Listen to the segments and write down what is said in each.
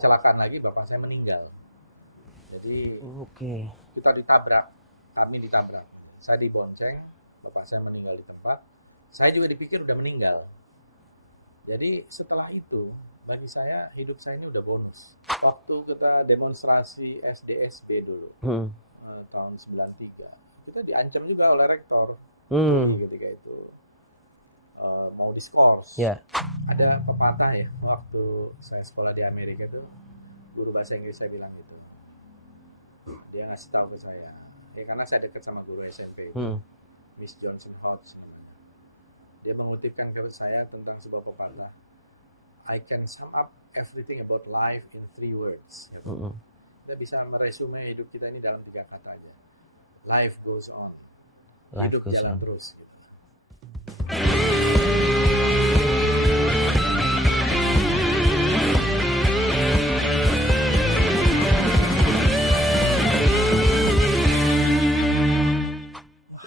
kecelakaan lagi, bapak saya meninggal. Jadi kita ditabrak, kami ditabrak. Saya dibonceng, bapak saya meninggal di tempat. Saya juga dipikir udah meninggal. Jadi setelah itu, bagi saya hidup saya ini udah bonus. Waktu kita demonstrasi SDSB dulu, tahun 93, kita diancam juga oleh rektor ketika itu. Mau diskors. Ada pepatah ya, waktu saya sekolah di Amerika itu, guru bahasa Inggris saya bilang gitu. Dia ngasih tahu ke saya, karena saya dekat sama guru SMP, Miss Johnson Hodge. Dia mengutipkan ke saya tentang sebuah pepatah, I can sum up everything about life in 3 words. Kita bisa meresume hidup kita ini dalam 3 kata aja. Life goes on. Hidup jalan terus. Gitu.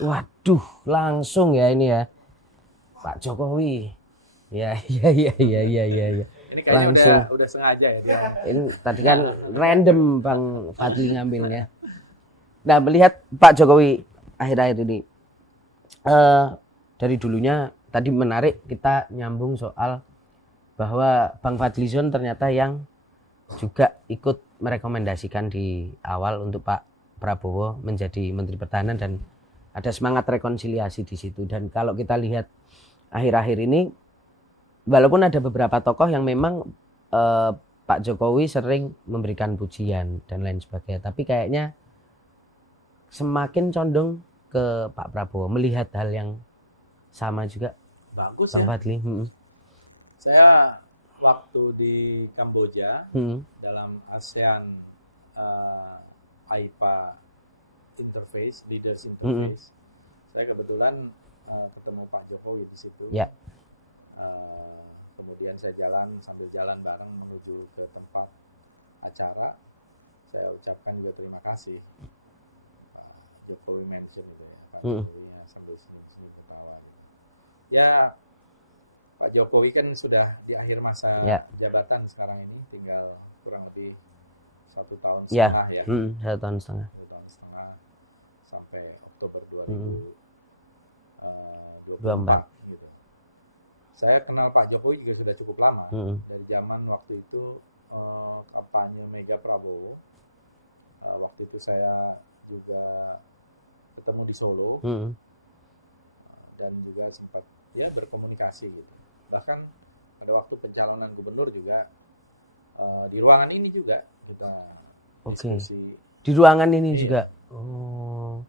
Waduh, langsung ya ini ya, Pak Jokowi. Ya. Ini kayaknya udah sengaja ya dia. Ini tadi kan random Bang Fadli ngambilnya. Nah, melihat Pak Jokowi akhir-akhir ini, dari dulunya tadi menarik kita nyambung soal bahwa Bang Fadlizon ternyata yang juga ikut merekomendasikan di awal untuk Pak Prabowo menjadi Menteri Pertahanan dan ada semangat rekonsiliasi di situ. Dan kalau kita lihat akhir-akhir ini, walaupun ada beberapa tokoh yang memang Pak Jokowi sering memberikan pujian dan lain sebagainya, tapi kayaknya semakin condong ke Pak Prabowo. Melihat hal yang sama juga, bagus Bang ya. Fadli. Saya waktu di Kamboja dalam ASEAN AIPA Interface, Leaders Interface, saya kebetulan ketemu Pak Jokowi di situ. Kemudian saya sambil jalan bareng menuju ke tempat acara. Saya ucapkan juga terima kasih. Pak Jokowi mention gitu ya, Pak Jokowi sambil senyum-senyum ketawa. Ya, Pak Jokowi kan sudah di akhir masa jabatan sekarang ini, tinggal kurang lebih 1 tahun setengah ya. 1 tahun setengah. Sampai Oktober 2024 gitu. Saya kenal Pak Jokowi juga sudah cukup lama. Dari zaman waktu itu kampanye Mega Prabowo. Waktu itu saya juga ketemu di Solo. Dan juga sempat berkomunikasi gitu. Bahkan pada waktu pencalonan gubernur juga di ruangan ini juga kita diskusi. Di ruangan ini juga. Oh.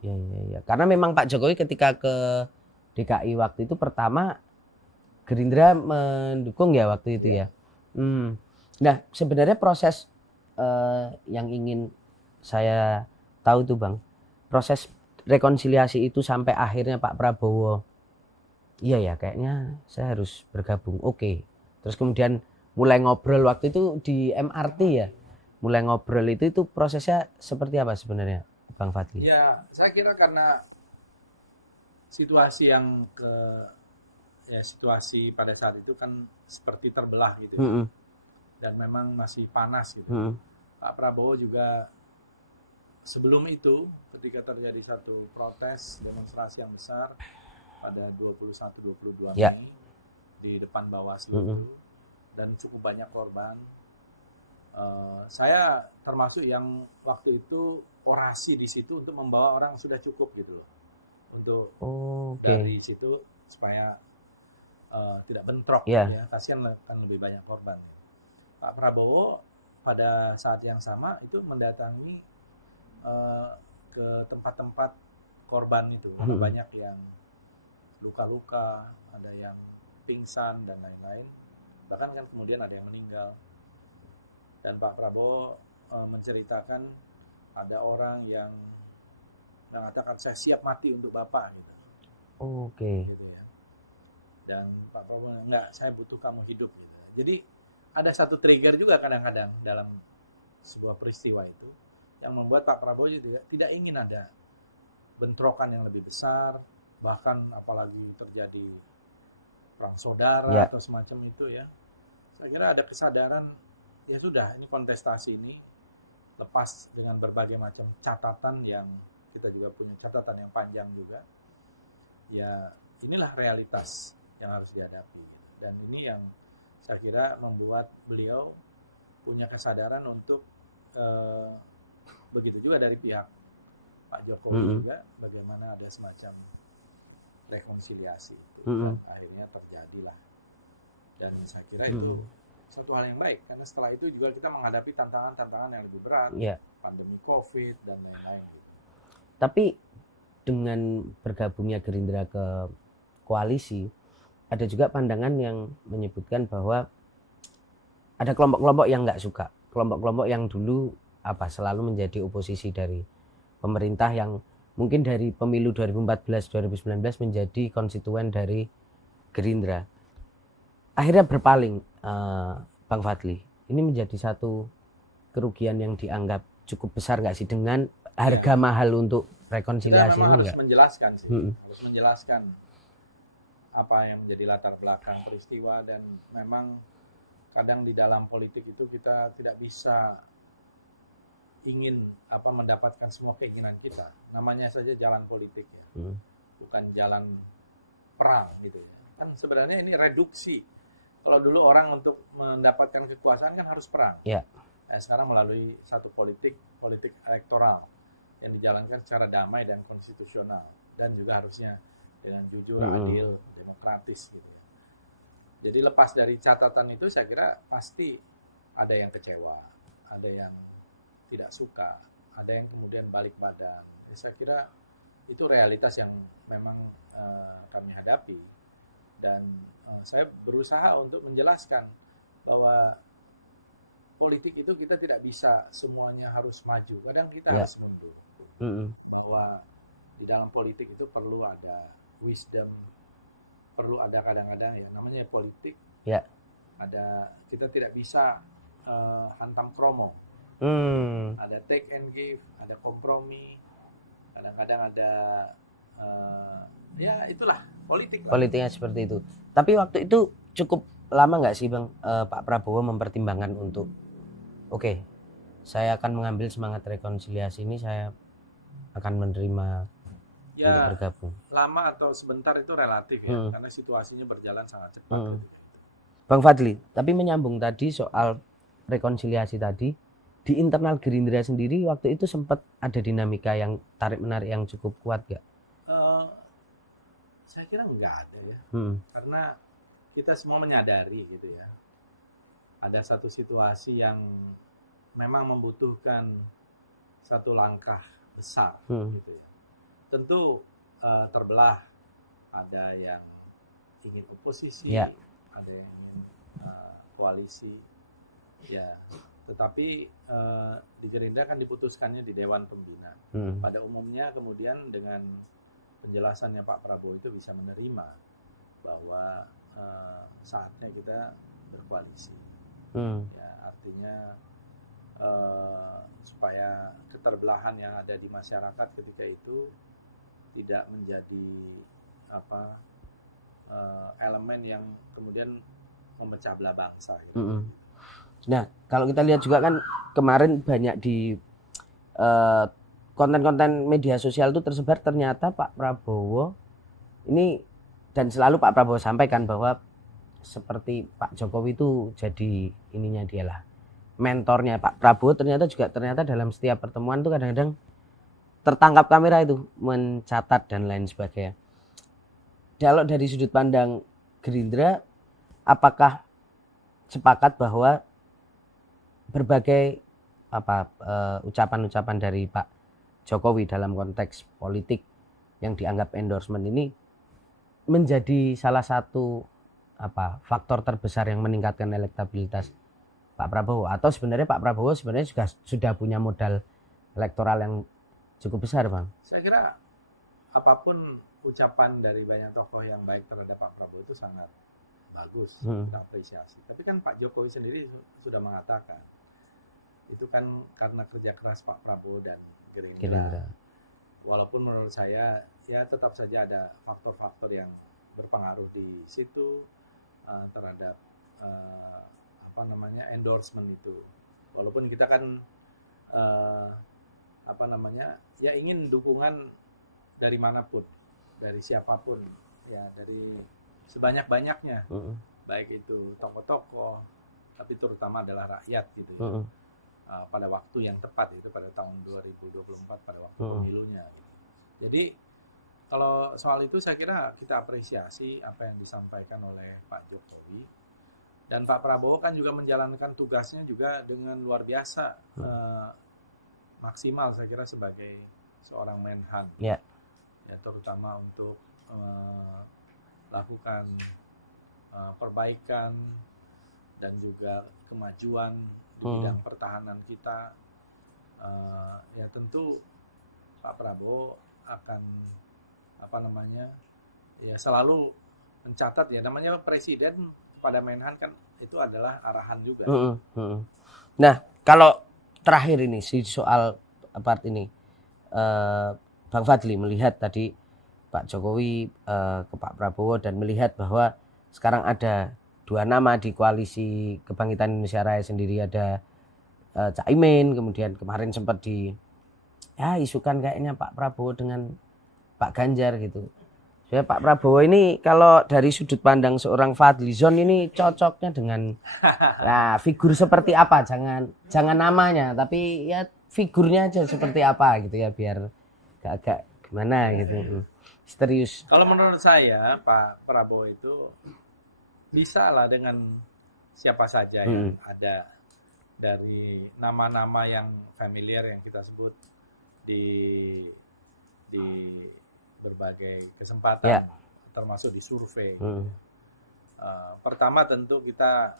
Ya. Karena memang Pak Jokowi ketika ke DKI waktu itu pertama Gerindra mendukung ya waktu itu ya. Nah, sebenarnya proses yang ingin saya tahu tuh Bang, proses rekonsiliasi itu sampai akhirnya Pak Prabowo, iya ya kayaknya saya harus bergabung. Terus kemudian mulai ngobrol waktu itu di MRT ya. Mulai ngobrol itu prosesnya seperti apa sebenarnya Bang Fadli? Ya, saya kira karena situasi situasi pada saat itu kan seperti terbelah gitu. Dan memang masih panas gitu. Pak Prabowo juga sebelum itu ketika terjadi satu protes demonstrasi yang besar pada 21-22 Mei di depan Bawaslu dan cukup banyak korban. Saya termasuk yang waktu itu orasi di situ untuk membawa orang sudah cukup gitu loh, untuk dari situ supaya tidak bentrok ya, kasihan kan lebih banyak korban. Pak Prabowo pada saat yang sama itu mendatangi ke tempat-tempat korban itu, banyak yang luka-luka, ada yang pingsan dan lain-lain, bahkan kan kemudian ada yang meninggal. Dan Pak Prabowo menceritakan ada orang yang mengatakan saya siap mati untuk Bapak gitu. Gitu ya. Dan Pak Prabowo enggak, saya butuh kamu hidup gitu. Jadi ada satu trigger juga kadang-kadang dalam sebuah peristiwa itu yang membuat Pak Prabowo juga tidak ingin ada bentrokan yang lebih besar, bahkan apalagi terjadi perang saudara atau semacam itu ya. Saya kira ada kesadaran ya sudah, ini kontestasi ini lepas dengan berbagai macam catatan yang kita juga punya catatan yang panjang juga. Ya inilah realitas yang harus dihadapi. Dan ini yang saya kira membuat beliau punya kesadaran untuk begitu juga dari pihak Pak Jokowi juga, bagaimana ada semacam rekonsiliasi itu. Dan akhirnya terjadilah. Dan saya kira itu satu hal yang baik, karena setelah itu juga kita menghadapi tantangan-tantangan yang lebih berat, pandemi COVID dan lain-lain. Tapi dengan bergabungnya Gerindra ke koalisi, ada juga pandangan yang menyebutkan bahwa ada kelompok-kelompok yang nggak suka, kelompok-kelompok yang dulu selalu menjadi oposisi dari pemerintah, yang mungkin dari pemilu 2014-2019 menjadi konstituen dari Gerindra. Akhirnya berpaling, Bang Fadli. Ini menjadi satu kerugian yang dianggap cukup besar nggak sih dengan harga mahal untuk rekonsiliasi kita memang ini? Harus menjelaskan sih, harus menjelaskan apa yang menjadi latar belakang peristiwa, dan memang kadang di dalam politik itu kita tidak bisa ingin mendapatkan semua keinginan kita. Namanya saja jalan politik ya, bukan jalan perang gitu ya. Kan sebenarnya ini reduksi. Kalau dulu orang untuk mendapatkan kekuasaan kan harus perang. Sekarang melalui satu politik elektoral yang dijalankan secara damai dan konstitusional, dan juga harusnya dengan jujur, adil, demokratis gitu. Jadi lepas dari catatan itu, saya kira pasti ada yang kecewa, ada yang tidak suka, ada yang kemudian balik badan. Saya kira itu realitas yang memang kami hadapi, dan saya berusaha untuk menjelaskan bahwa politik itu kita tidak bisa semuanya harus maju, kadang kita harus mundur. Bahwa di dalam politik itu perlu ada wisdom, perlu ada kadang-kadang ya namanya politik. Ada, kita tidak bisa hantam kromo. Ada take and give, ada kompromi, kadang-kadang ada ya itulah politik. Politiknya seperti itu. Tapi waktu itu cukup lama nggak sih Bang, Pak Prabowo mempertimbangkan untuk saya akan mengambil semangat rekonsiliasi ini, saya akan menerima untuk bergabung. Lama atau sebentar itu relatif ya, karena situasinya berjalan sangat cepat. Bang Fadli, tapi menyambung tadi soal rekonsiliasi tadi, di internal Gerindra sendiri waktu itu sempat ada dinamika yang tarik-menarik yang cukup kuat gak? Saya kira enggak ada ya, karena kita semua menyadari gitu ya, ada satu situasi yang memang membutuhkan satu langkah besar gitu ya. Tentu terbelah, ada yang ingin oposisi, ada yang ingin koalisi, ya. Tetapi di Gerindra kan diputuskannya di Dewan Pembina. Pada umumnya kemudian dengan penjelasannya Pak Prabowo itu bisa menerima bahwa saatnya kita berkoalisi. Ya, artinya supaya keterbelahan yang ada di masyarakat ketika itu tidak menjadi elemen yang kemudian memecah belah bangsa. Gitu. Nah, kalau kita lihat juga kan kemarin banyak di konten-konten media sosial itu tersebar, ternyata Pak Prabowo ini, dan selalu Pak Prabowo sampaikan bahwa seperti Pak Jokowi itu jadi ininya dialah mentornya Pak Prabowo. Ternyata dalam setiap pertemuan itu kadang-kadang tertangkap kamera itu mencatat dan lain sebagainya. Kalau dari sudut pandang Gerindra, apakah sepakat bahwa berbagai ucapan-ucapan dari Pak Jokowi dalam konteks politik yang dianggap endorsement ini menjadi salah satu faktor terbesar yang meningkatkan elektabilitas Pak Prabowo, atau sebenarnya Pak Prabowo juga sudah punya modal elektoral yang cukup besar, Bang? Saya kira apapun ucapan dari banyak tokoh yang baik terhadap Pak Prabowo itu sangat bagus, kita apresiasi. Tapi kan Pak Jokowi sendiri sudah mengatakan itu kan karena kerja keras Pak Prabowo dan Gerindra. Walaupun menurut saya ya tetap saja ada faktor-faktor yang berpengaruh di situ terhadap endorsement itu. Walaupun kita kan ya ingin dukungan dari manapun, dari siapapun, ya dari sebanyak-banyaknya, baik itu tokoh-tokoh, tapi terutama adalah rakyat gitu ya. Pada waktu yang tepat, itu pada tahun 2024 pada waktu pemilunya. Jadi kalau soal itu saya kira kita apresiasi apa yang disampaikan oleh Pak Jokowi, dan Pak Prabowo kan juga menjalankan tugasnya juga dengan luar biasa, maksimal saya kira sebagai seorang Menhan, ya, terutama untuk lakukan perbaikan dan juga kemajuan di bidang pertahanan kita. Ya tentu Pak Prabowo akan ya selalu mencatat, ya namanya presiden pada Menhan kan itu adalah arahan juga. Nah, kalau terakhir ini si soal part ini, Bang Fadli melihat tadi Pak Jokowi ke Pak Prabowo dan melihat bahwa sekarang ada 2 nama di koalisi Kebangkitan Indonesia Raya sendiri, ada Caimin, kemudian kemarin sempat isukan kayaknya Pak Prabowo dengan Pak Ganjar gitu. Ya, Pak Prabowo ini kalau dari sudut pandang seorang Fadlizon ini cocoknya dengan figur seperti apa? Jangan namanya, tapi ya figurnya aja seperti apa gitu ya, biar agak gimana gitu. Misterius. Kalau menurut saya Pak Prabowo itu bisa lah dengan siapa saja yang ada dari nama-nama yang familiar yang kita sebut di berbagai kesempatan, termasuk di survei. Pertama tentu kita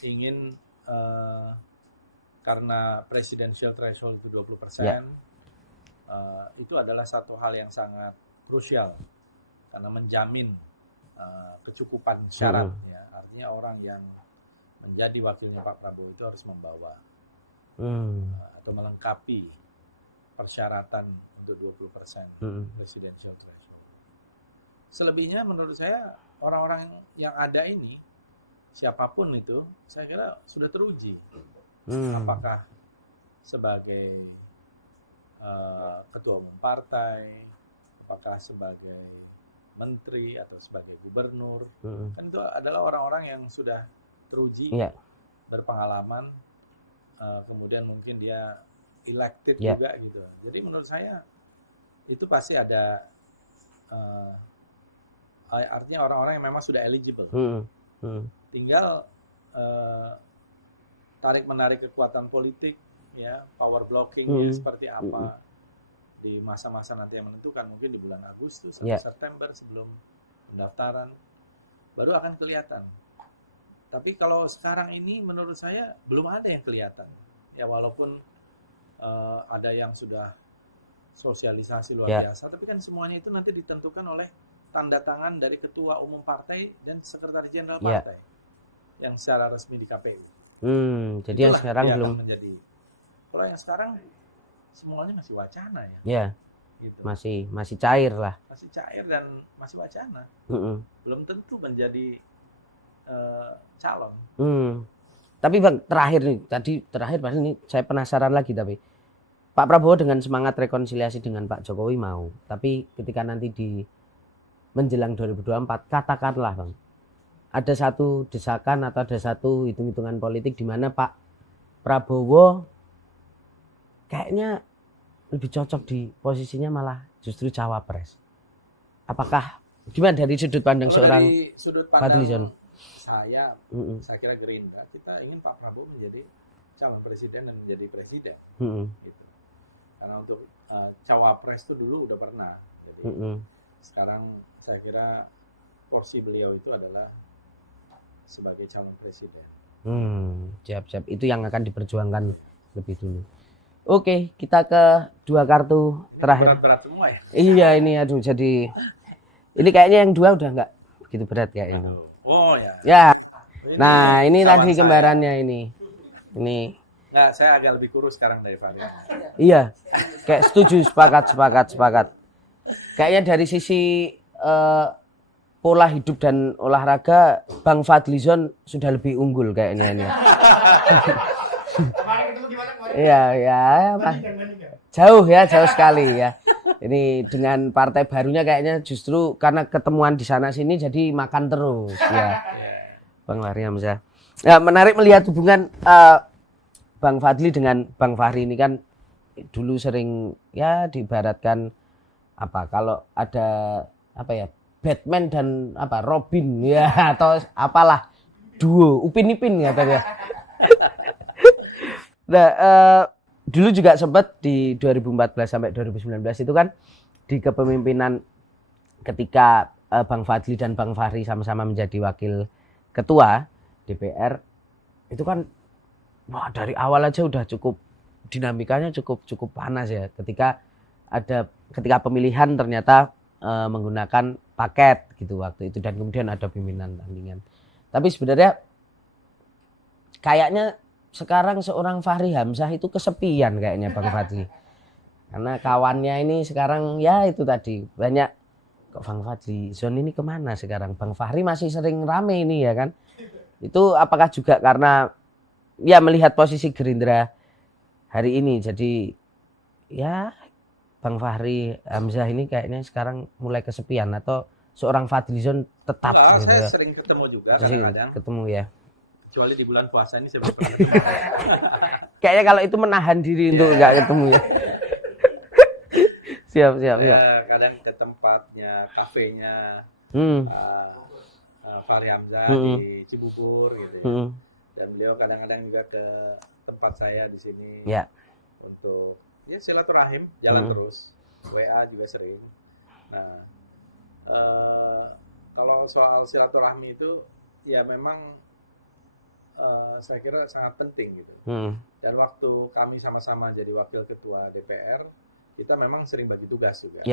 ingin, karena presidential threshold itu 20%, itu adalah satu hal yang sangat krusial karena menjamin kecukupan syarat. Ya. Artinya orang yang menjadi wakilnya Pak Prabowo itu harus membawa atau melengkapi persyaratan untuk 20% presidential threshold. Selebihnya menurut saya orang-orang yang ada ini, siapapun itu, saya kira sudah teruji. Apakah sebagai ketua umum partai, apakah sebagai menteri atau sebagai gubernur, kan itu adalah orang-orang yang sudah teruji, berpengalaman, kemudian mungkin dia elected juga gitu. Jadi menurut saya itu pasti ada, artinya orang-orang yang memang sudah eligible. Tinggal tarik menarik kekuatan politik, ya, power blocking seperti apa di masa-masa nanti yang menentukan, mungkin di bulan Agustus atau September sebelum pendaftaran baru akan kelihatan. Tapi kalau sekarang ini menurut saya belum ada yang kelihatan. Ya walaupun ada yang sudah sosialisasi luar biasa, tapi kan semuanya itu nanti ditentukan oleh tanda tangan dari ketua umum partai dan sekretaris jenderal partai yang secara resmi di KPU. Jadi itulah yang sekarang belum menjadi. Kalau yang sekarang semuanya masih wacana ya. Gitu. Masih cair lah. Masih cair dan masih wacana. Belum tentu menjadi calon. Tapi Bang, terakhir pasti ini saya penasaran lagi, tapi Pak Prabowo dengan semangat rekonsiliasi dengan Pak Jokowi mau, tapi ketika nanti di menjelang 2024, katakanlah Bang, ada satu desakan atau ada satu hitung-hitungan politik di mana Pak Prabowo kayaknya lebih cocok di posisinya malah justru cawapres. Apakah gimana dari sudut pandang seorang Fadlizon? Saya kira Gerindra, kita ingin Pak Prabowo menjadi calon presiden dan menjadi presiden. Gitu. Karena untuk cawapres itu dulu udah pernah. Jadi sekarang saya kira porsi beliau itu adalah sebagai calon presiden. Siap. Itu yang akan diperjuangkan lebih dulu. Oke, kita ke 2 kartu terakhir. Berat-berat semua ya? Iya, ini jadi ini kayaknya yang 2 udah nggak begitu berat kayaknya. Oh ya. Ya. Nah, ini tadi kembarannya ini. Ini. Nggak, saya agak lebih kurus sekarang dari Fadli. Iya. Kayak setuju, sepakat. Kayaknya dari sisi pola hidup dan olahraga Bang Fadlizon sudah lebih unggul kayaknya ini. Kemarin ketemu gimana kemarin? Iya, ya, jauh sekali ya. Ini dengan partai barunya kayaknya justru karena ketemuan di sana sini jadi makan terus ya. Bang Fahri Hamzah. Ya, menarik melihat hubungan Bang Fadli dengan Bang Fahri ini kan dulu sering ya diibaratkan apa kalau ada apa ya Batman dan apa Robin ya atau apalah duo Upin Ipin katanya. Nah, dulu juga sempat di 2014 sampai 2019 itu kan di kepemimpinan ketika Bang Fadli dan Bang Fahri sama-sama menjadi wakil ketua DPR itu kan wah dari awal aja udah cukup dinamikanya cukup panas ya ketika pemilihan ternyata menggunakan paket gitu waktu itu dan kemudian ada pimpinan tandingan. Tapi sebenarnya kayaknya sekarang seorang Fahri Hamzah itu kesepian kayaknya Bang Fadli. Karena kawannya ini sekarang ya itu tadi banyak kok Bang Fadli zone ini kemana sekarang? Bang Fahri masih sering rame ini ya kan? Itu apakah juga karena ya melihat posisi Gerindra hari ini jadi ya Bang Fahri Hamzah ini kayaknya sekarang mulai kesepian atau seorang Fadlizon tetap enggak, gitu saya ya? sering ketemu juga kadang-kadang. Ketemu ya. Kecuali di bulan puasa ini saya belum pernah ketemu. Kayaknya kalau itu menahan diri untuk nggak ketemu ya. Siap. Ya, kadang ke tempatnya, kafenya Fahri Hamzah di Cibubur gitu ya. Dan beliau kadang-kadang juga ke tempat saya di sini untuk ya silaturahim, jalan terus. WA juga sering. Nah, kalau soal silaturahmi itu ya memang saya kira sangat penting gitu. Dan waktu kami sama-sama jadi wakil ketua DPR, kita memang sering bagi tugas juga.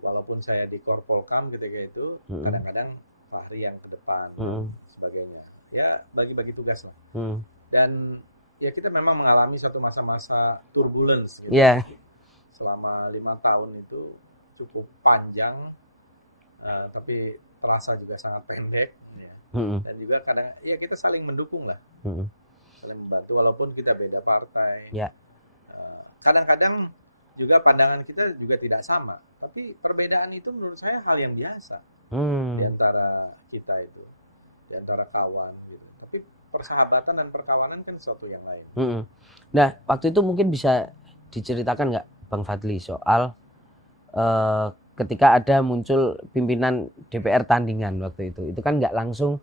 Walaupun saya di Korpolkam ketika itu, kadang-kadang Fahri yang ke depan, sebagainya. Ya bagi-bagi tugas lah. Dan ya kita memang mengalami satu masa-masa turbulence gitu. Selama 5 tahun itu cukup panjang, tapi terasa juga sangat pendek. Ya. Dan juga kadang ya kita saling mendukung lah, saling membantu walaupun kita beda partai. Kadang-kadang juga pandangan kita juga tidak sama, tapi perbedaan itu menurut saya hal yang biasa di antara kita itu, di antara kawan gitu. Tapi persahabatan dan perkawanan kan sesuatu yang lain. Nah, waktu itu mungkin bisa diceritakan nggak Bang Fadli soal ketika ada muncul pimpinan DPR tandingan waktu itu kan nggak langsung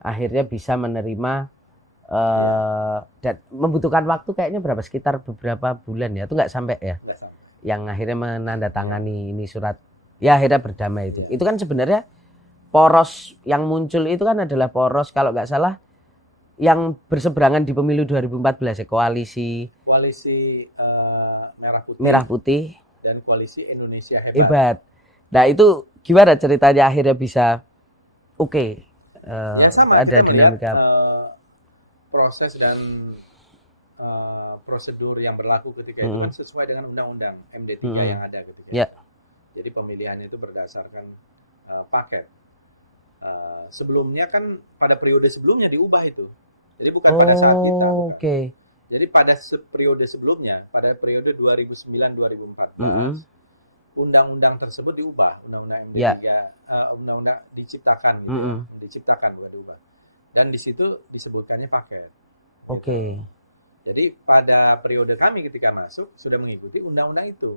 akhirnya bisa menerima dan membutuhkan waktu kayaknya sekitar beberapa bulan ya, itu nggak sampai ya? Nggak sampai. Yang akhirnya menandatangani ini surat ya akhirnya berdamai itu. Itu kan sebenarnya poros yang muncul itu kan adalah poros kalau nggak salah yang berseberangan di pemilu 2014 ya, koalisi Merah Putih dan koalisi Indonesia Hebat. Nah itu gimana ceritanya akhirnya bisa ya sama, ada kita dinamika proses dan prosedur yang berlaku ketika itu kan sesuai dengan undang-undang MD3 yang ada ketika itu. Jadi pemilihannya itu berdasarkan paket. Sebelumnya kan pada periode sebelumnya diubah itu. Jadi bukan pada saat kita. Jadi pada periode sebelumnya, pada periode 2009-2014, undang-undang tersebut diubah, undang-undang MD3, undang-undang diciptakan, gitu. Diciptakan bukan diubah. Dan di situ disebutkannya paket. Gitu. Jadi pada periode kami ketika masuk sudah mengikuti undang-undang itu.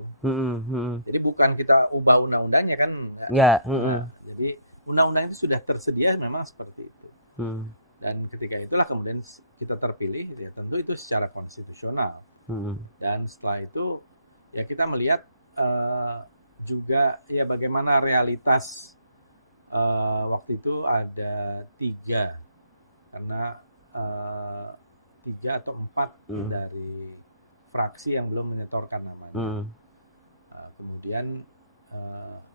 Jadi bukan kita ubah undang-undangnya kan. Jadi undang-undang itu sudah tersedia memang seperti itu. Dan ketika itulah kemudian kita terpilih, ya tentu itu secara konstitusional. Dan setelah itu ya kita melihat juga ya bagaimana realitas waktu itu ada 3 karena 3 atau 4 dari fraksi yang belum menyetorkan namanya. Kemudian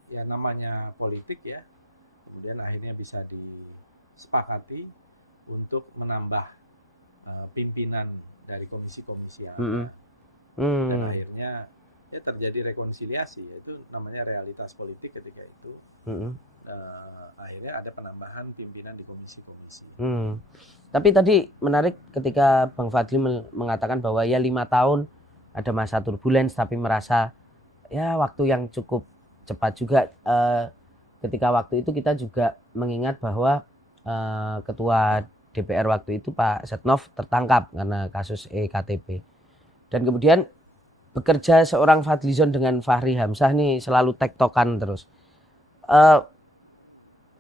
ya namanya politik ya, kemudian akhirnya bisa disepakati untuk menambah pimpinan dari komisi-komisi yang ada. Dan akhirnya ya terjadi rekonsiliasi, yaitu namanya realitas politik ketika itu. Akhirnya ada penambahan pimpinan di komisi-komisi. Tapi tadi menarik ketika Bang Fadli mengatakan bahwa ya 5 tahun ada masa turbulens, tapi merasa ya waktu yang cukup cepat juga. Ketika waktu itu kita juga mengingat bahwa ketua DPR waktu itu Pak Setnov tertangkap karena kasus EKTP. Dan kemudian bekerja seorang Fadlizon dengan Fahri Hamzah nih selalu tektokan terus.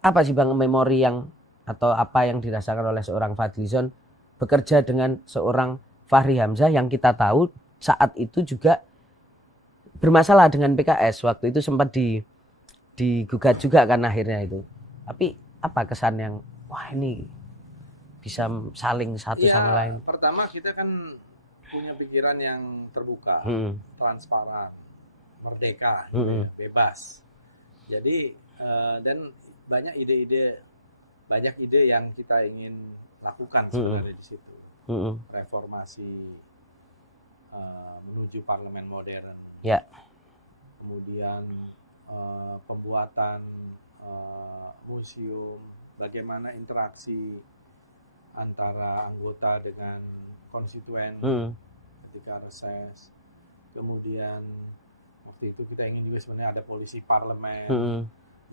Apa sih Bang memori yang atau apa yang dirasakan oleh seorang Fadlizon bekerja dengan seorang Fahri Hamzah yang kita tahu saat itu juga bermasalah dengan PKS, waktu itu sempat digugat juga kan akhirnya itu. Tapi apa kesan yang wah ini bisa saling satu sama lain? Pertama kita kan punya pikiran yang terbuka, transparan, merdeka, bebas. Jadi dan banyak ide yang kita ingin lakukan sebenarnya di situ. Reformasi menuju parlemen modern. Kemudian pembuatan museum, bagaimana interaksi antara anggota dengan konstituen ketika reses. Kemudian waktu itu kita ingin juga sebenarnya ada polisi parlemen.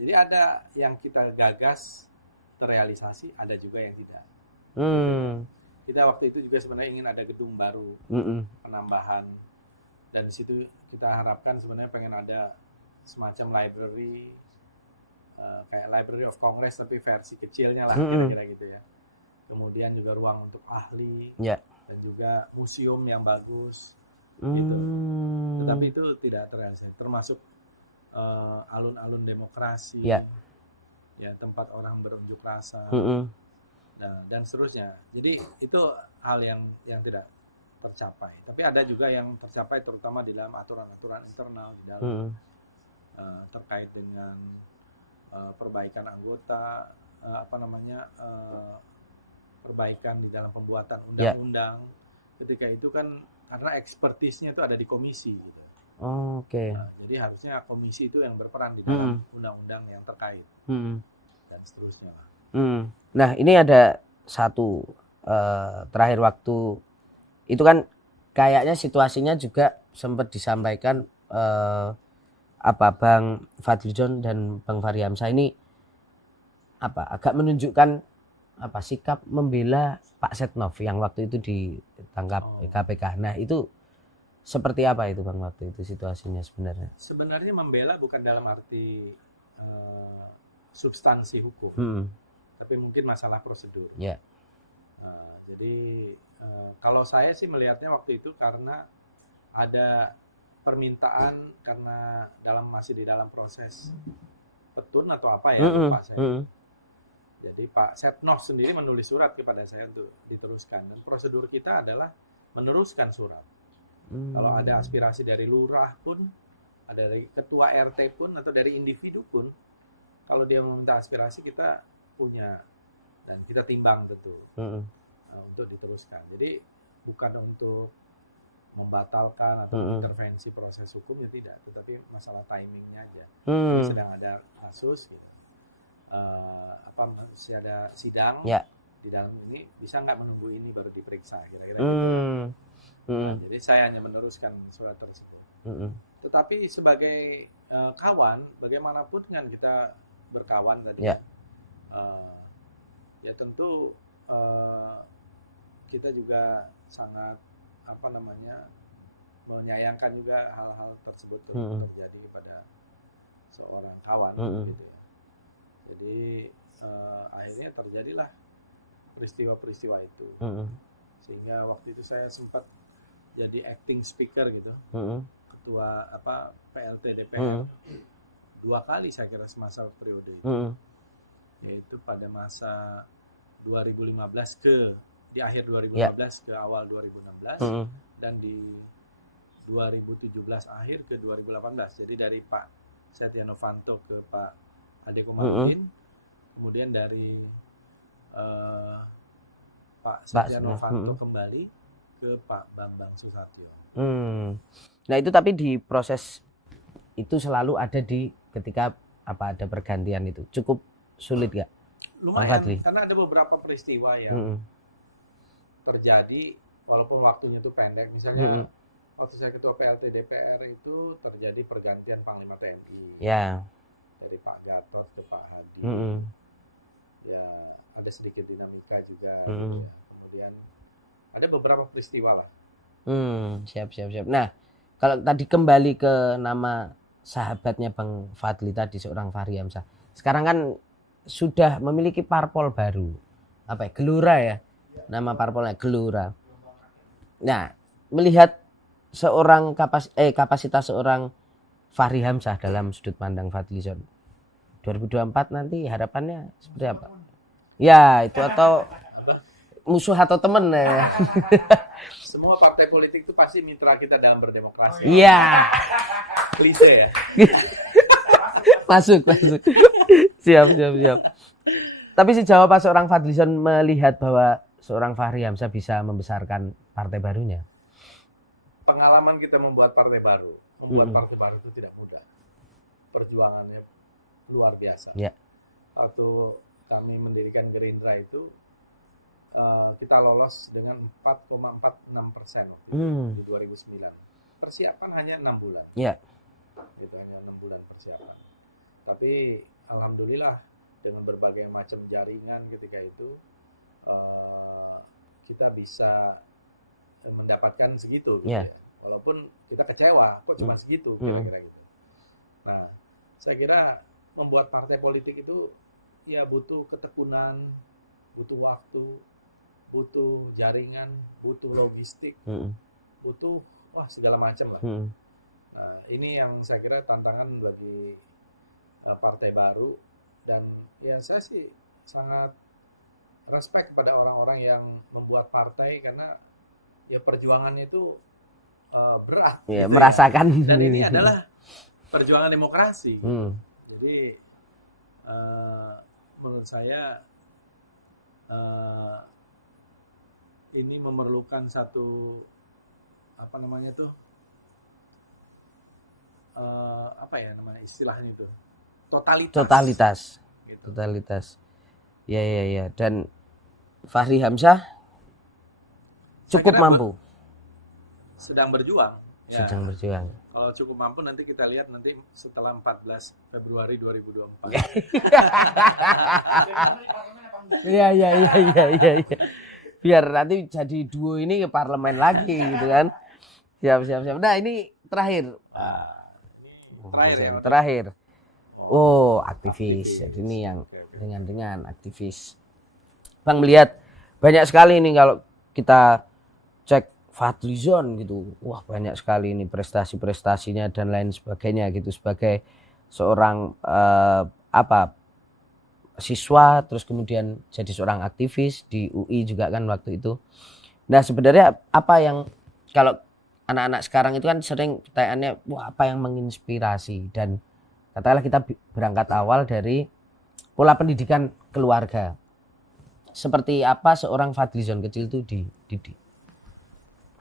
Jadi ada yang kita gagas terrealisasi, ada juga yang tidak. Kita waktu itu juga sebenarnya ingin ada gedung baru, penambahan, dan di situ kita harapkan sebenarnya pengen ada semacam library, kayak Library of Congress tapi versi kecilnya lah, kira-kira gitu ya. Kemudian juga ruang untuk ahli, dan juga museum yang bagus, gitu. Tetapi itu tidak terrealisasi, termasuk alun-alun demokrasi, ya tempat orang berunjuk rasa, dan seterusnya. Jadi itu hal yang tidak tercapai. Tapi ada juga yang tercapai, terutama di dalam aturan-aturan internal di dalam terkait dengan perbaikan anggota, perbaikan di dalam pembuatan undang-undang. Ketika itu kan karena ekspertisnya itu ada di komisi gitu. Jadi harusnya komisi itu yang berperan di dalam undang-undang yang terkait, dan seterusnya. Nah ini ada satu terakhir waktu itu kan kayaknya situasinya juga sempat disampaikan Bang Fadlizon dan Bang Fahri Hamzah ini agak menunjukkan sikap membela Pak Setnov yang waktu itu ditangkap KPK. Nah itu seperti apa itu Bang waktu itu situasinya sebenarnya? Sebenarnya membela bukan dalam arti substansi hukum, tapi mungkin masalah prosedur. Jadi kalau saya sih melihatnya waktu itu karena ada permintaan, karena masih di dalam proses petun atau apa ya, Pak saya. Jadi Pak Setnov sendiri menulis surat kepada saya untuk diteruskan, dan prosedur kita adalah meneruskan surat. Kalau ada aspirasi dari lurah pun, ada dari ketua RT pun, atau dari individu pun, kalau dia meminta aspirasi kita punya, dan kita timbang tentu untuk diteruskan. Jadi bukan untuk membatalkan atau intervensi proses hukum, ya tidak, tetapi masalah timingnya aja. Sedang ada kasus, gitu. Masih ada sidang di dalam ini, bisa nggak menunggu ini baru diperiksa, kira-kira gitu. Jadi saya hanya meneruskan surat tersebut. Tetapi sebagai kawan, bagaimanapun kan kita berkawan tadi, ya tentu kita juga sangat menyayangkan juga hal-hal tersebut terjadi pada seorang kawan, gitu ya. Jadi akhirnya terjadilah peristiwa-peristiwa itu, sehingga waktu itu saya sempat jadi acting speaker gitu, ketua PLT DPR 2 kali saya kira semasa periode itu, yaitu pada masa 2015 di akhir 2015 ke awal 2016, dan di 2017 akhir ke 2018. Jadi dari Pak Setia Novanto ke Pak Ade Komarudin, kemudian dari Pak Setia Novanto kembali ke Pak Bambang Susatyo. Nah itu tapi di proses itu selalu ada ketika apa ada pergantian itu cukup sulit gak? Lumayan, karena ada beberapa peristiwa yang terjadi walaupun waktunya itu pendek. Misalnya waktu saya ketua PLT DPR itu terjadi pergantian Panglima TNI. Ya. Dari Pak Gatot ke Pak Hadi. Ya, ada sedikit dinamika juga. Ya. Kemudian ada beberapa peristiwa lah. Siap. Nah, kalau tadi kembali ke nama sahabatnya Bang Fadli tadi, seorang Fahri Hamzah. Sekarang kan sudah memiliki parpol baru. Apa ya? Gelora ya. Nama parpolnya Gelora. Nah, melihat seorang kapasitas seorang Fahri Hamzah dalam sudut pandang Fadlizon 2024 nanti harapannya seperti apa? Ya, itu atau musuh atau temen ya. Semua partai politik itu pasti mitra kita dalam berdemokrasi. Iya. Klise ya. Masuk. Siap. Tapi sejauh apa seorang Fadlizon melihat bahwa seorang Fahri Hamzah bisa membesarkan partai barunya? Pengalaman kita membuat partai baru. Partai baru itu tidak mudah. Perjuangannya luar biasa. Ya. Waktu kami mendirikan Gerindra itu, kita lolos dengan 4,46% di 2009. Persiapan hanya 6 bulan. Ya. Itu hanya 6 bulan persiapan. Tapi alhamdulillah dengan berbagai macam jaringan ketika itu kita bisa mendapatkan segitu. Ya. Walaupun kita kecewa, kok cuma segitu kira-kira gitu. Nah, saya kira membuat partai politik itu ya butuh ketekunan, butuh waktu, butuh jaringan, butuh logistik, butuh segala macam lah. Nah, ini yang saya kira tantangan bagi partai baru, dan ya saya sih sangat respect pada orang-orang yang membuat partai karena ya perjuangannya itu berat. Ya, gitu merasakan. Ya. Dan ini adalah perjuangan demokrasi. Jadi menurut saya ini memerlukan satu istilahnya itu totalitas. Gitu. Totalitas. Ya. Dan Fahri Hamzah cukup mampu. Sedang berjuang. Ya. Sedang berjuang. Kalau cukup mampu nanti kita lihat nanti setelah 14 Februari 2024. Iya. Biar nanti jadi duo ini ke parlemen lagi gitu kan. Siap. Nah, ini terakhir. Terakhir. Oh, aktivis. Jadi ini yang dengan aktivis. Bang melihat banyak sekali ini kalau kita cek Fadlizon gitu. Wah, banyak sekali ini prestasi-prestasinya dan lain sebagainya gitu sebagai seorang siswa, terus kemudian jadi seorang aktivis di UI juga kan waktu itu. Nah, sebenarnya apa yang kalau anak-anak sekarang itu kan sering pertanyaannya, wah apa yang menginspirasi, dan katakanlah kita berangkat awal dari pola pendidikan keluarga. Seperti apa seorang Fadlizon kecil itu dididik?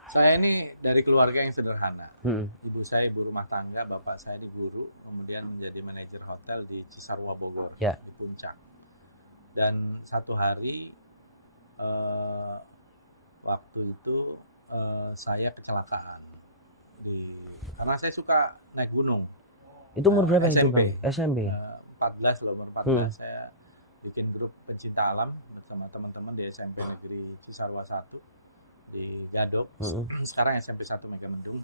Saya ini dari keluarga yang sederhana. Ibu saya ibu rumah tangga, bapak saya di guru, kemudian menjadi manajer hotel di Cisarua Bogor, di Puncak. Dan satu hari waktu itu saya kecelakaan karena saya suka naik gunung. Itu umur berapa SMP. itu Bang? SMP. 14 loh, umur 14 saya bikin grup pencinta alam bersama teman-teman di SMP Negeri Cisarua 1 di Gadok. Sekarang SMP 1 Megamendung.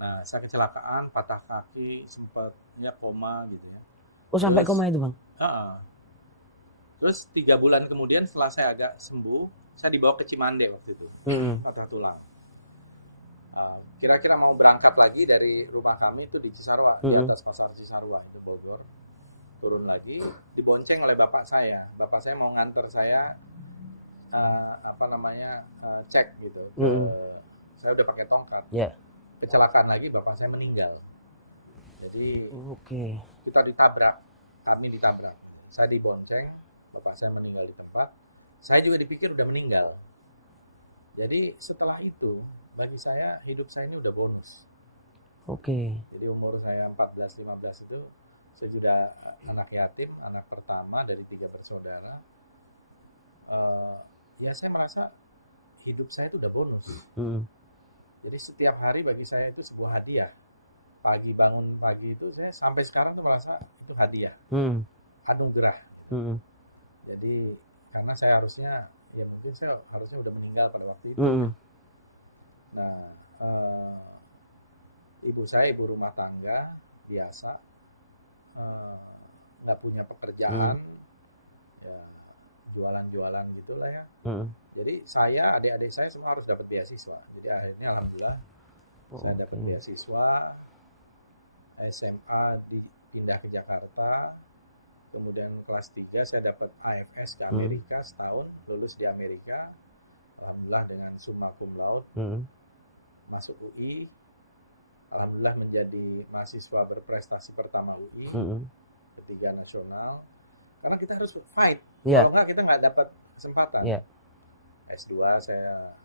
Nah, saya kecelakaan, patah kaki, sempatnya koma gitu ya. Oh, sampai koma itu Bang? Terus 3 bulan kemudian setelah saya agak sembuh, saya dibawa ke Cimande waktu itu, patah tulang. Kira-kira mau berangkat lagi dari rumah kami itu di Cisarua, di atas pasar Cisarua itu Bogor. Turun lagi, dibonceng oleh bapak saya. Bapak saya mau nganter saya cek gitu. Saya udah pakai tongkat. Kecelakaan lagi, bapak saya meninggal. Jadi kita ditabrak, kami ditabrak. Saya dibonceng, bapak saya meninggal di tempat. Saya juga dipikir udah meninggal. Jadi setelah itu, bagi saya hidup saya ini udah bonus. Jadi umur saya 14-15 itu saya sudah anak yatim, anak pertama dari 3 bersaudara. Ya saya merasa hidup saya itu udah bonus. Jadi setiap hari bagi saya itu sebuah hadiah. Pagi bangun pagi itu saya sampai sekarang tuh merasa itu hadiah, anugerah. Jadi karena saya harusnya, ya mungkin saya harusnya udah meninggal pada waktu itu. Nah, ibu saya ibu rumah tangga biasa, nggak punya pekerjaan, ya, jualan-jualan gitulah ya. Jadi saya, adik-adik saya semua harus dapat beasiswa. Jadi akhirnya alhamdulillah saya dapat beasiswa. SMA dipindah ke Jakarta. Kemudian kelas 3 saya dapat AFS ke Amerika setahun, lulus di Amerika. Alhamdulillah dengan summa cum laude. Masuk UI. Alhamdulillah menjadi mahasiswa berprestasi pertama UI. Ketiga nasional. Karena kita harus fight. Kalau enggak kita nggak dapat kesempatan. S2 saya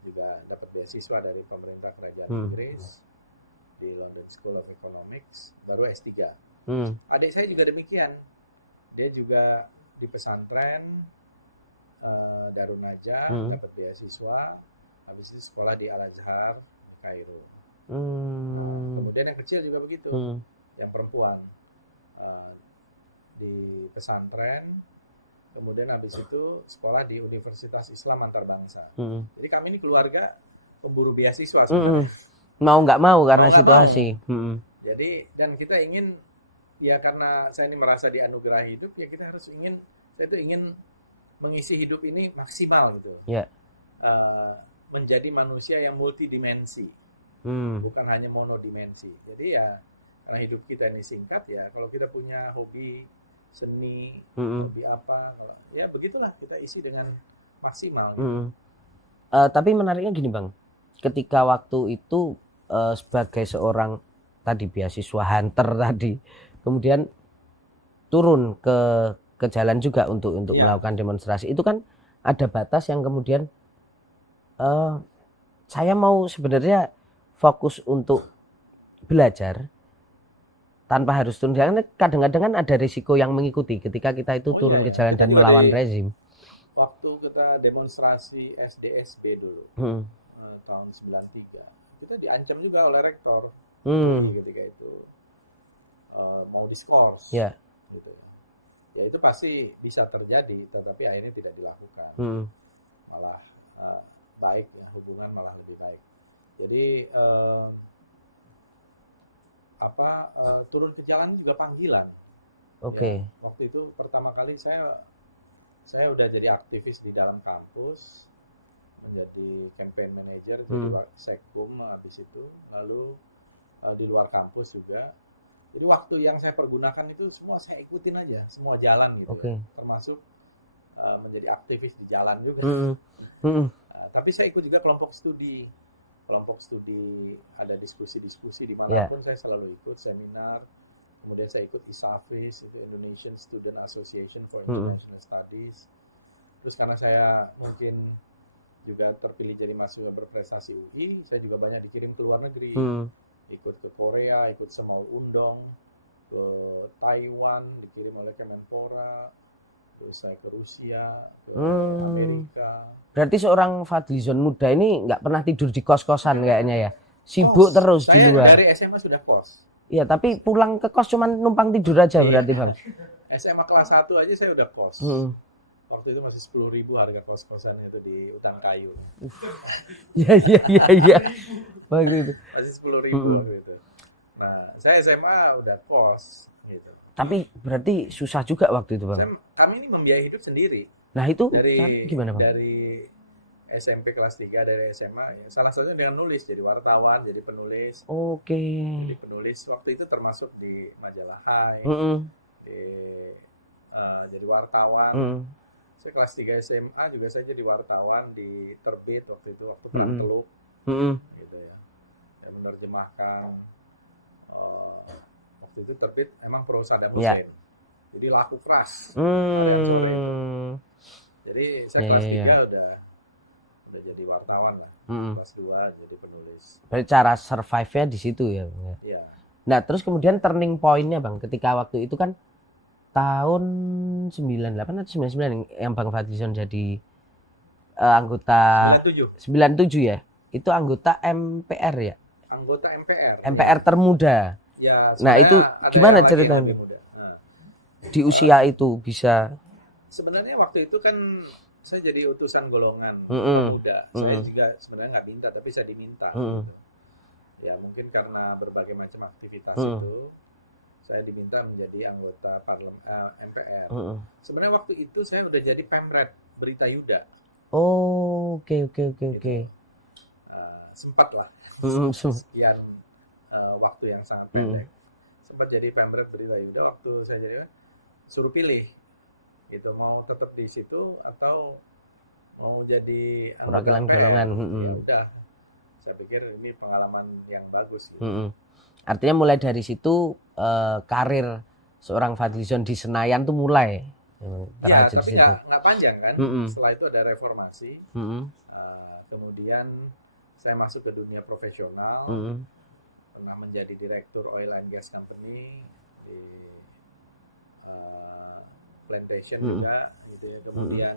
juga dapat beasiswa dari pemerintah kerajaan Inggris di London School of Economics, baru S3. Adik saya juga demikian. Dia juga di pesantren Darun Najah, dapat beasiswa. Habis itu sekolah di Al-Azhar, Kairo. Kemudian yang kecil juga begitu. Yang perempuan di pesantren. Kemudian habis itu sekolah di Universitas Islam Antarbangsa. Jadi kami ini keluarga pemburu beasiswa sebenarnya. Mau nggak mau karena situasi. Jadi dan kita ingin, ya karena saya ini merasa dianugerahi hidup, ya kita harus saya itu ingin mengisi hidup ini maksimal gitu. Menjadi manusia yang multidimensi, bukan hanya monodimensi. Jadi ya karena hidup kita ini singkat ya, kalau kita punya hobi seni, hobi apa, ya begitulah kita isi dengan maksimal. Tapi menariknya gini Bang, ketika waktu itu sebagai seorang tadi beasiswa hunter tadi, kemudian turun ke jalan juga untuk melakukan demonstrasi, itu kan ada batas yang kemudian saya mau sebenarnya fokus untuk belajar tanpa harus turun jalan. Kadang-kadang kan ada risiko yang mengikuti ketika kita itu turun ke jalan dan melawan rezim. Waktu kita demonstrasi SDSB dulu tahun 93, kita diancam juga oleh rektor ketika itu mau diskors, gitu. Ya itu pasti bisa terjadi, tetapi akhirnya tidak dilakukan. Malah baik ya, hubungan malah lebih baik. Jadi turun ke jalan juga panggilan. Ya, waktu itu pertama kali saya udah jadi aktivis di dalam kampus, menjadi campaign manager, jadi sekkum habis itu, lalu di luar kampus juga. Jadi waktu yang saya pergunakan itu semua saya ikutin aja, semua jalan gitu, termasuk menjadi aktivis di jalan juga. Tapi saya ikut juga kelompok studi ada diskusi-diskusi dimanapun saya selalu ikut seminar. Kemudian saya ikut ISAFIS, itu Indonesian Student Association for International Studies. Terus karena saya mungkin juga terpilih jadi mahasiswa berprestasi UI, saya juga banyak dikirim ke luar negeri. Ikut ke Korea, ikut Semaul Undong, ke Taiwan, dikirim oleh Kemenpora, terus saya ke Rusia, ke Amerika. Berarti seorang Fadlizon muda ini nggak pernah tidur di kos-kosan kayaknya ya? Sibuk terus di luar. Saya dari SMA sudah kos. Iya, tapi pulang ke kos cuman numpang tidur aja berarti Bang? SMA kelas 1 aja saya udah kos. Waktu itu masih 10.000 harga kos-kosan itu di Utan Kayu. Iya. Waktu itu. Masih 10.000 waktu itu. Nah, saya SMA udah kos gitu. Tapi berarti susah juga waktu itu Bang? Kami ini membiayai hidup sendiri. Nah itu gimana Bang? Dari SMP kelas 3, dari SMA, ya, salah satunya dengan nulis, jadi wartawan, jadi penulis. Jadi penulis waktu itu termasuk di majalah Hai, jadi wartawan. Saya kelas 3 SMA juga saya jadi wartawan di Terbit waktu itu, waktu Perang Teluk, gitu ya. Saya menerjemahkan waktu itu Terbit emang pro Saddam Hussein, jadi laku keras. Jadi saya kelas 3 udah jadi wartawan lah, kelas 2 jadi penulis. Berarti cara survive-nya di situ ya, Bang. Ya. Nah, terus kemudian turning point-nya, Bang, ketika waktu itu kan tahun 98 atau 99 yang Bang Fadlizon jadi anggota 97 ya. Itu anggota MPR ya? Anggota MPR. MPR termuda. Ya, nah, itu gimana ceritanya? Nah, di usia itu bisa. Sebenarnya waktu itu kan saya jadi utusan golongan muda. Saya juga sebenarnya nggak minta, tapi saya diminta. Gitu. Ya mungkin karena berbagai macam aktivitas itu, saya diminta menjadi anggota parlemen MPR. Sebenarnya waktu itu saya udah jadi Pemret Berita Yuda. Oh, oke. Sempat lah. Sekian waktu yang sangat pendek. Sempat jadi Pemret Berita Yuda. Waktu saya jadi suruh pilih. Itu mau tetap di situ atau mau jadi perwakilan golongan. Ya udah, saya pikir ini pengalaman yang bagus gitu. Artinya mulai dari situ karir seorang Fadlizon di Senayan tuh mulai ya, tapi nggak panjang kan. Setelah itu ada reformasi, kemudian saya masuk ke dunia profesional, pernah menjadi direktur oil and gas company di plantation juga gitu ya. Kemudian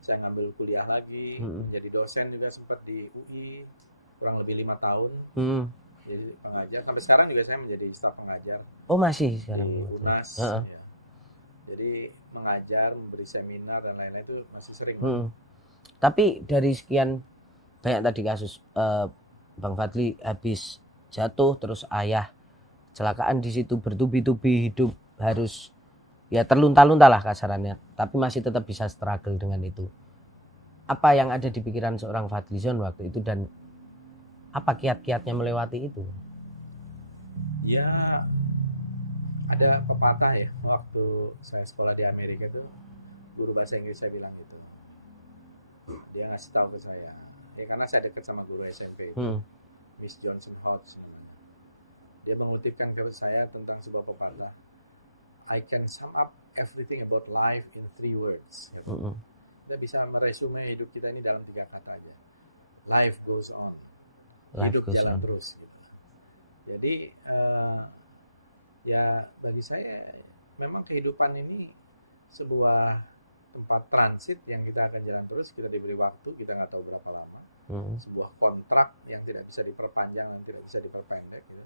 saya ngambil kuliah lagi, menjadi dosen juga sempat di UI kurang lebih 5 tahun. Jadi pengajar sampai sekarang juga saya menjadi staf pengajar. Oh, masih sekarang di UNAS. Ya. Jadi mengajar, memberi seminar dan lain-lain itu masih sering. Tapi dari sekian banyak tadi kasus Bang Fadli habis jatuh terus ayah kecelakaan di situ bertubi-tubi hidup harus ya terlunta-lunta lah kasarannya, tapi masih tetap bisa struggle dengan itu. Apa yang ada di pikiran seorang Fadlizon waktu itu dan apa kiat-kiatnya melewati itu? Ya ada pepatah ya, waktu saya sekolah di Amerika itu guru bahasa Inggris saya bilang gitu. Dia ngasih tahu ke saya, ya karena saya dekat sama guru SMP, Miss Johnson Hobbs. Dia mengutipkan ke saya tentang sebuah pepatah. I can sum up everything about life in 3 words. Gitu. Kita bisa meresume hidup kita ini dalam 3 kata aja. Life goes on. Hidup jalan terus. Gitu. Jadi ya bagi saya memang kehidupan ini sebuah tempat transit yang kita akan jalan terus. Kita diberi waktu, kita nggak tahu berapa lama. Sebuah kontrak yang tidak bisa diperpanjang dan tidak bisa diperpendek. Gitu.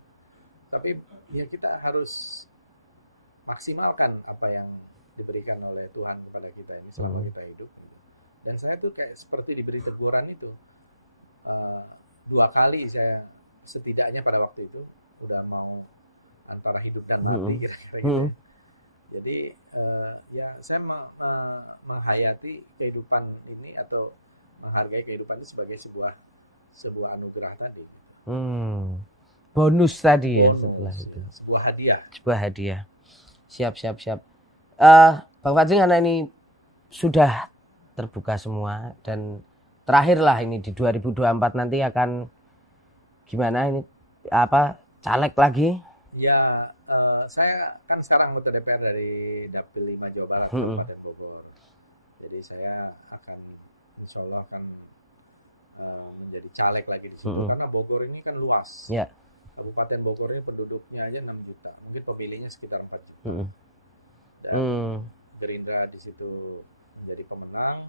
Tapi ya kita harus maksimalkan apa yang diberikan oleh Tuhan kepada kita ini selama kita hidup. Dan saya tuh kayak seperti diberi teguran itu 2 kali saya setidaknya pada waktu itu udah mau antara hidup dan mati kira-kira gitu. Jadi ya saya menghayati kehidupan ini atau menghargai kehidupan ini sebagai sebuah anugerah tadi. Bonus tadi ya setelah itu. Sebuah hadiah. Siap. Bang Fadli, karena ini sudah terbuka semua dan terakhir lah ini di 2024 nanti akan gimana ini caleg lagi? Ya, saya kan sekarang anggota DPR dari Dapil 5 Jawa Barat, Kabupaten Bogor. Jadi saya akan insya Allah akan menjadi caleg lagi di situ karena Bogor ini kan luas. Yeah. Kabupaten Bogor ini penduduknya aja 6 juta, mungkin pemilihnya sekitar 4 juta. Dan Gerindra di situ menjadi pemenang.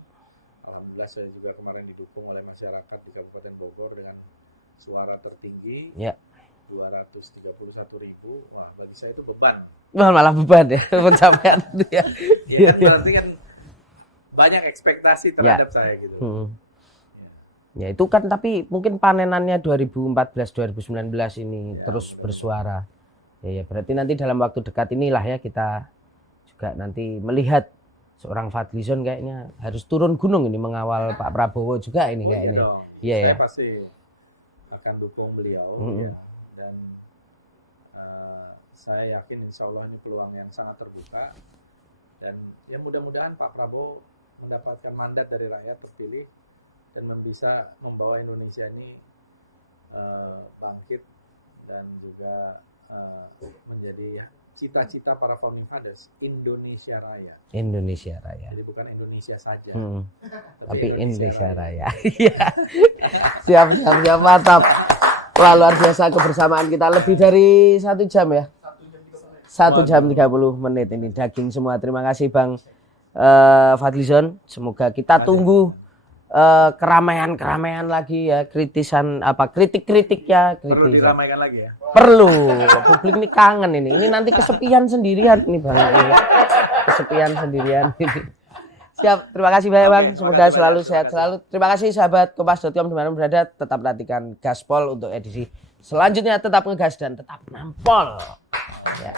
Alhamdulillah saya juga kemarin didukung oleh masyarakat di Kabupaten Bogor dengan suara tertinggi, 231.000. Wah, bagi saya itu beban. Malah beban ya, pencapaian itu ya. Ya kan berarti kan banyak ekspektasi terhadap saya gitu. Ya itu kan tapi mungkin panenannya 2014-2019 ini terus bersuara. Ya berarti nanti dalam waktu dekat inilah ya kita juga nanti melihat seorang Fadlizon kayaknya harus turun gunung ini mengawal Pak Prabowo juga ini kayaknya. Iya ya. Saya pasti akan dukung beliau ya. Dan saya yakin insya Allah ini peluang yang sangat terbuka. Dan ya mudah-mudahan Pak Prabowo mendapatkan mandat dari rakyat terpilih dan bisa membawa Indonesia ini bangkit dan juga menjadi cita-cita para founding fathers, Indonesia Raya. Indonesia Raya. Jadi bukan Indonesia saja, tapi Indonesia Raya. Iya. Siap, mantap. Wah, luar biasa kebersamaan kita lebih dari 1 jam ya. 1 jam 30 menit ini daging semua. Terima kasih Bang Fadlizon. Semoga kita tunggu keramaian lagi ya, kritik-kritik ya. Perlu diramaikan lagi ya. Perlu. Publik ini kangen ini. Ini nanti kesepian sendirian nih Bang. Kesepian sendirian ini. Siap. Terima kasih banyak Bang. Semoga selalu sehat selalu. Terima kasih sahabat Kompas.com dimanapun berada. Tetap perhatikan Gaspol untuk edisi selanjutnya. Tetap ngegas dan tetap nampol. Ya.